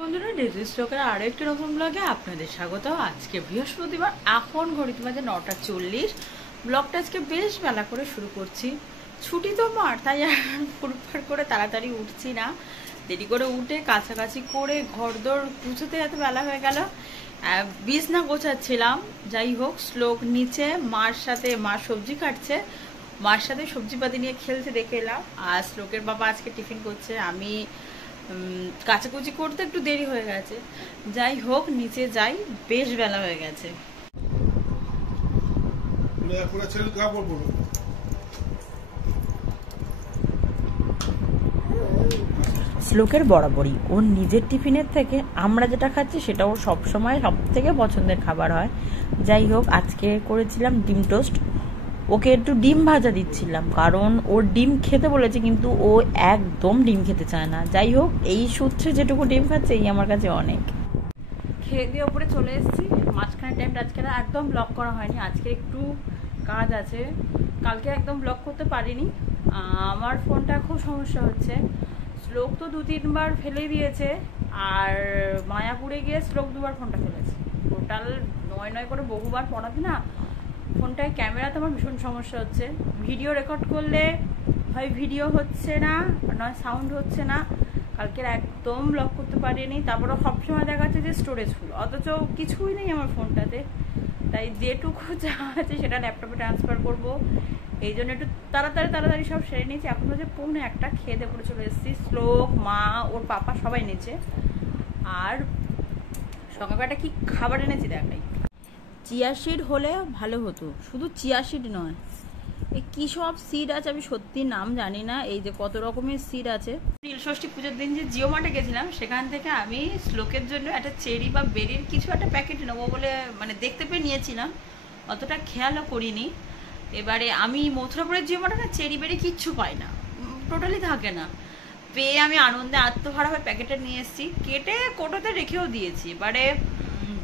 বন্ধুরা ডেজি স্টকের আরো একটি নতুন ব্লগে আপনাদের স্বাগত। আজকে বৃহস্পতিবার, এখন ঘড়িতে বাজে 9:40। ব্লগটা আজকে বেশ বেলা করে শুরু করছি। ছুটি তো মার, তাই আর ফুরফার করে তাড়াতাড়ি উঠছি না। দেরি করে উঠে কাছাকাছি করে ঘরদোর গুছোতে এত বেলা হয়ে গেল। বিছনা গোছাচ্ছিলাম। যাই হোক, শ্লোক নিচে মার সাথে, মা সবজি কাটছে, মার সাথে সবজিপাতি নিয়ে খেলতে দেখে এলাম। আর শ্লোকের বাবা আজকে টিফিন করছে। আমি কাচাকুচি করতে একটু দেরি হয়ে গেছে। যাই হোক, নিচে যাই, বেশ বেলা হয়ে গেছে। শ্লোকের বরাবরই ওর নিজের টিফিনের থেকে আমরা যেটা খাচ্ছি সেটা ওর সবসময় সব থেকে পছন্দের খাবার হয়। যাই হোক, আজকে করেছিলাম ডিম টোস্ট। ওকে একটু ডিম ভাজা দিচ্ছিলাম, কারণ ওর ডিম খেতে বলেছে, কিন্তু ও একদম ডিম খেতে চায় না। যাই হোক, এই সূত্রে যেটুকু ডিম খাচ্ছে এই আমার কাছে অনেক। খেয়ে দিয়ে ওপরে চলে এসেছি। মাঝখানে টাইমটা আজকে একদম ব্লগ করা হয়নি, আজকে একটু কাজ আছে। কালকে একদম ব্লগ করতে পারিনি। আমার ফোনটা খুব সমস্যা হচ্ছে। শ্লোক তো 2-3 বার ফেলে দিয়েছে, আর মায়াপুরে গিয়ে শ্লোক 2বার ফোনটা ফেলেছে। টোটাল 9 করে বহুবার পড়াতে না, ফোনটায় ক্যামেরাতে আমার ভীষণ সমস্যা হচ্ছে। ভিডিও রেকর্ড করলে হয় ভিডিও হচ্ছে না, নয় সাউন্ড হচ্ছে না। কালকের একদম ব্লগ করতে পারিনি। তারপরে সবসময় দেখা যাচ্ছে যে স্টোরেজ ফুল, অথচ কিছুই নেই আমার ফোনটাতে। তাই যেটুকু যা আছে সেটা ল্যাপটপে ট্রান্সফার করব। এই জন্য একটু তাড়াতাড়ি সব সেরে নিয়েছি। এখন হচ্ছে 1:45, খেয়ে দিয়ে করে চলে এসেছি। শ্লোক, মা, ওর পাপা সবাই নিচে। আর সকালবেলাটা কি খাবার এনেছি দেখাই। চিয়া সিড হলে ভালো হতো, শুধু চিয়া সিড নয়, এই কী সব সিড আছে আমি সত্যি নাম জানি না। এই যে কত রকমের সিড আছে। নীলষষ্ঠী পুজোর দিন যে জিও মার্টে গেছিলাম, সেখান থেকে আমি শ্লোকের জন্য একটা চেরি বা বেরির কিছু একটা প্যাকেট নেবো বলে দেখতে পেয়ে নিয়েছিলাম, অতটা খেয়ালও করিনি। এবারে আমি মথুরাপুরের জিও মার্টে না চেরি বেরি কিচ্ছু পাই না, টোটালি থাকে না। পেয়ে আমি আনন্দে আত্মহারা হয়ে প্যাকেটটা নিয়ে এসেছি, কেটে কোটোতে রেখেও দিয়েছি। এবারে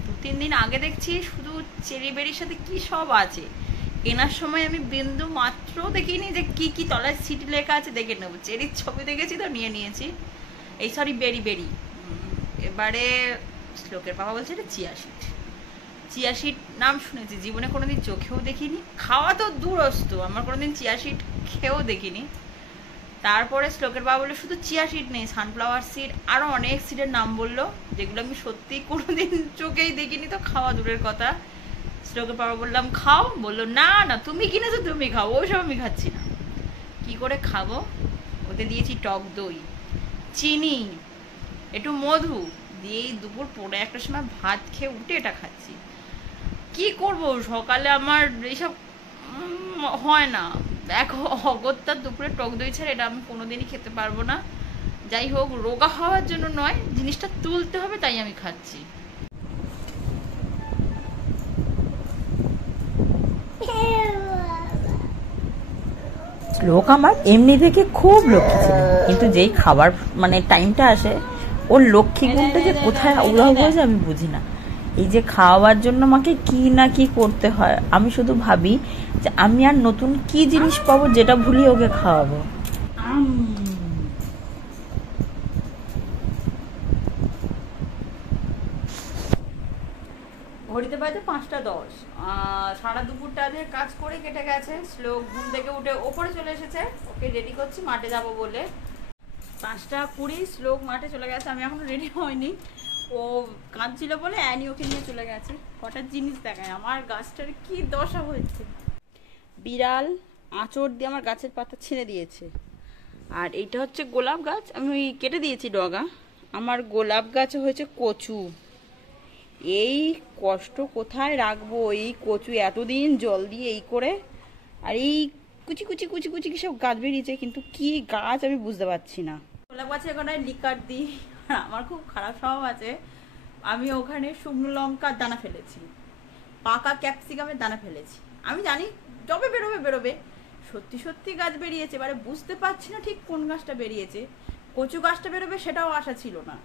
2-3 দিন আগে দেখছি শুধু চেরি বেরির সাথে কি সব আছে। কেনার সময় আমি বিন্দু মাত্র দেখিনি যে কি কি তলায় সিট লেখা আছে, দেখে নেবো। চেরির ছবি দেখেছি তো নিয়ে নিয়েছি। এই সরি, বেরি। এবারে শ্লোকের বাবা বলছে এটা চিয়া সিড নাম শুনেছি, জীবনে কোনোদিন চোখেও দেখিনি, খাওয়া তো দূরস্থ, আমার কোনোদিন চিয়া সিড খেয়েও দেখিনি। তারপরে শ্লোকের বাবা বললো শুধু চিয়া সিড নেই, সানফ্লাওয়ার সিড, আরো অনেক সিডের নাম বললো, যেগুলো আমি সত্যি কোনোদিন চোখেই দেখিনি, তো খাওয়া দূরের কথা। শ্লোকের বাবা বললাম খাও, বললো না তুমি কিনেছো তুমি খাও, ওইসব আমি খাচ্ছি না। কি করে খাবো? ওতে দিয়েছি টক দই, চিনি, একটু মধু দিয়ে দুপুর 1:45 সময় ভাত খেয়ে উঠে এটা খাচ্ছি। কি করব, সকালে আমার এইসব হয় না। দেখো, অগত্যা দুপুরে টক দই ছাড়া এটা আমি কোনোদিনই খেতে পারবো না। যাই হোক, রোগা হওয়ার জন্য নয়, জিনিসটা তুলতে হবে, তাই আমি খাচ্ছি। শ্লোক আমার এমনি থেকে খুব লক্ষ্মী ছিল, কিন্তু যেই খাবার টাইমটা আসে, ওর লক্ষ্মী গুণটা যে কোথায় উধাও হয়ে যায় আমি বুঝি না। এই যে খাওয়ার জন্য আমাকে কি না কি করতে হয়, আমি শুধু ভাবি যে আমি আর নতুন কি জিনিস পাবো যেটা ভুলিয়ে ওকে খাওয়াবো। ঘড়িতে বাজে 5:10। সারা দুপুরটা দিয়ে কাজ করে কেটে গেছে। শ্লোক ঘুম থেকে উঠে ওপরে চলে এসেছে, ওকে রেডি করছি মাঠে যাব বলে। 5:20 শ্লোক মাঠে চলে গেছে, আমি এখনো রেডি হয়নি। ও কাঁদছিল বলে অ্যানি ওকে নিয়ে চলে গেছে। কটার জিনিস দেখায়, আমার গাছটার কি দশা হয়েছে। বিড়াল আঁচড় দিয়ে আমার গাছের পাতা ছিঁড়ে দিয়েছে। আর এইটা হচ্ছে গোলাপ গাছ, আমি কেটে দিয়েছি ডগা। আমার গোলাপ গাছে হয়েছে কচু। এই কষ্ট কোথায় রাখবো, এই কচু এতদিন জল দিয়ে এই করে, আর এই কুচি কুচি কুচি কুচি কি সব গাছ বেরিয়েছে, কিন্তু কি গাছ আমি বুঝতে পারছি না। গোলাপ গাছে ওখানে লিকার দিই। আমার খুব খারাপ স্বভাব আছে, আমি ওখানে শুকনো লঙ্কার দানা ফেলেছি, পাকা ক্যাপসিকামের দানা ফেলেছি। আমি জানি যবে বেরোবে, সত্যি গাছ বেরিয়েছে। এবারে বুঝতে পারছি না ঠিক কোন গাছটা বেরিয়েছে। কচু গাছটা বেরোবে সেটাও আশা ছিল না।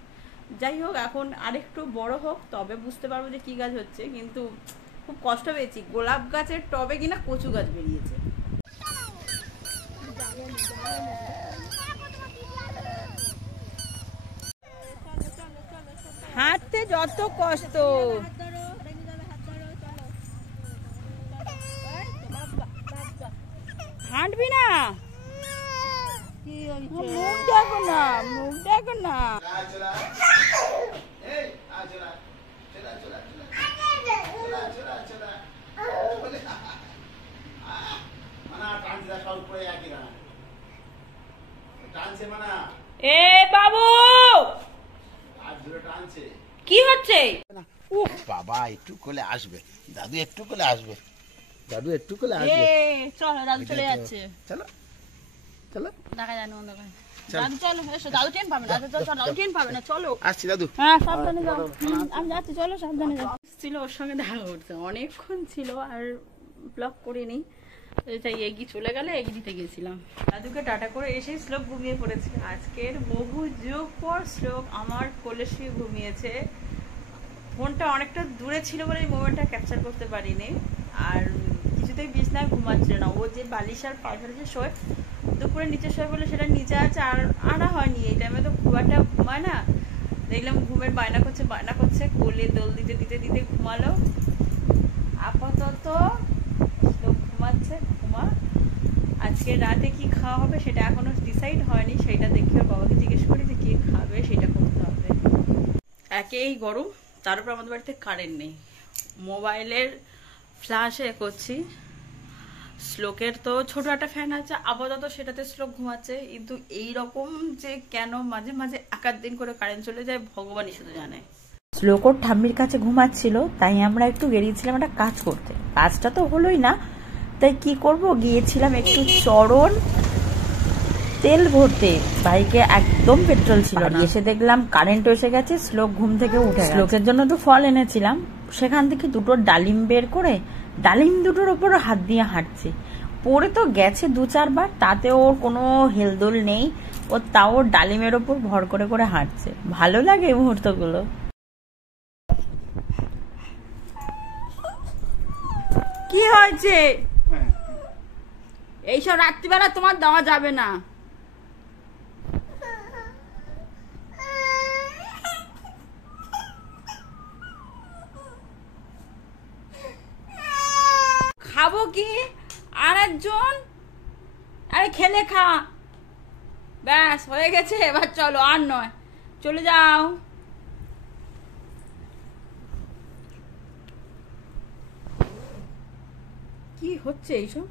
যাই হোক, এখন আরেকটু বড় হোক তবে বুঝতে পারবো যে কি গাছ হচ্ছে, কিন্তু খুব কষ্ট পেয়েছি। গোলাপ গাছের টবে কিনা কচু গাছ বেরিয়েছে। হাঁটতে যত কষ্ট। হাঁটবি না? মুখ দেখো না, মুখ দেখো না। এ বাবু, কি হচ্ছে? বাবা একটু কোলে আসবে, দাদু একটু কোলে আসবে, দাদু একটু কোলে আসবে। চলো, দাদু চলে যাচ্ছে। চলো চলো, দেখা যায় না, দাদু চলো, এসো। দাদু ট্রেন পাবে না, দাদু ট্রেন পাবে না, চলো। আসছি দাদু। হ্যাঁ, সাবধানে যাও। আমি যাচ্ছি, চলো সাবধানে যাও। ছিল ওর সঙ্গে দেখা করতে, অনেকক্ষণ ছিল, আর ব্লক করিনি, তাই এগিয়ে চলে গেলে এগিয়ে দিতে গেছিলাম। দাদুকে টাটা করে এসে শ্লোক ঘুমিয়ে পড়েছে। আজকের বহু যুগ পর শ্লোক আমার কোলে শুয়ে ঘুমিয়েছে। ফোনটা অনেকটা দূরে ছিল বলে এই মোমেন্টটা ক্যাপচার করতে পারিনি। আর কিছুতেই বিছনায় ঘুমাচ্ছিল না। ও যে বালিশ আর পাথরে যে শোয়, দুপুরে নিচে শোয় বলে সেটা নিচে আছে, আর আনা হয়নি। এই টাইমে তো খুব একটা ঘুমায় না। দেখলাম ঘুমের বায়না করছে, কোলে দোল দিতে দিতে দিতে ঘুমালো। আপাতত শ্লোক ঘুমাচ্ছে, ঘুমা। আজকে রাতে কি খাওয়া হবে সেটা এখনো ডিসাইড হয়নি, সেটা দেখে ওর বাবাকে জিজ্ঞেস করি যে কি খাবে সেটা করতে হবে। একেই গরম, তার উপর আমাদের বাড়িতে কারেন্ট নেই। মোবাইলের ফ্ল্যাশে করছি। শ্লোকের তো ছোট একটা ফ্যান আছে, আপাতত সেটাতে শ্লোক ঘুমাচ্ছে। কিন্তু এইরকম যে কেন মাঝে মাঝে একাধ দিন করে কারেন্ট চলে যায় ভগবানই শুধু জানে। শ্লোক ওর ঠাম্মির কাছে ঘুমাচ্ছিল, তাই আমরা একটু বেরিয়েছিলাম একটা কাজ করতে। কাজটা তো হলোই না, তাই কি করব, গিয়েছিলাম একটু চরণ তেল ভরতে। বাইকে একদম পেট্রোল ছিল না। এসে দেখলাম কারেন্ট এসে গেছে, শ্লোক ঘুম থেকে উঠে। শ্লোকের জন্য তো ফল এনেছিলাম, সেখান থেকে দুটো ডালিম বের করে ডালিম দুটোর ওপর হাত দিয়ে হাঁটছে। পড়ে তো গেছে 2-4 বার, তাতে ওর কোনো হেলদোল নেই। ও তাও ডালিমের ওপর ভর করে করে হাঁটছে। ভালো লাগে এই মুহূর্তগুলো। কি হয়েছে? এইসব রাত্রিবেলা তোমার দেওয়া যাবে না। খাবো কি আর একজন? আরে খেলে খা, ব্যাস হয়ে গেছে। এবার চলো, আর নয়, চলে যাও। কি হচ্ছে এইসব?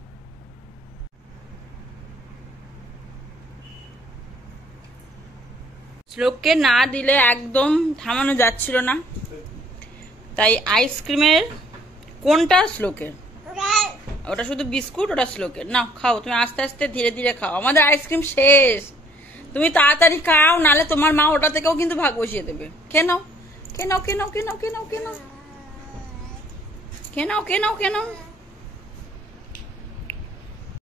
শ্লোককে না দিলে একদম থামানো যাচ্ছিল না, তাই আইসক্রিমের কোনটা শ্লোকের, ওটা শুধু বিস্কুট, ওটা শ্লোকের। না খাও তুমি, আস্তে আস্তে ধীরে ধীরে খাও, আমাদের আইসক্রিম শেষ। তুমি তাড়াতাড়ি খাও, নালে তোমার মা ওটা থেকেও কিন্তু ভাগ বসিয়ে দেবে। খেয়ে নাও, খেয়ে নাও, খেয়ে নাও, খেয়ে নাও, খেয়ে নাও, খেয়ে নাও, খেয়ে নাও, খেয়ে নাও, খেয়ে নাও।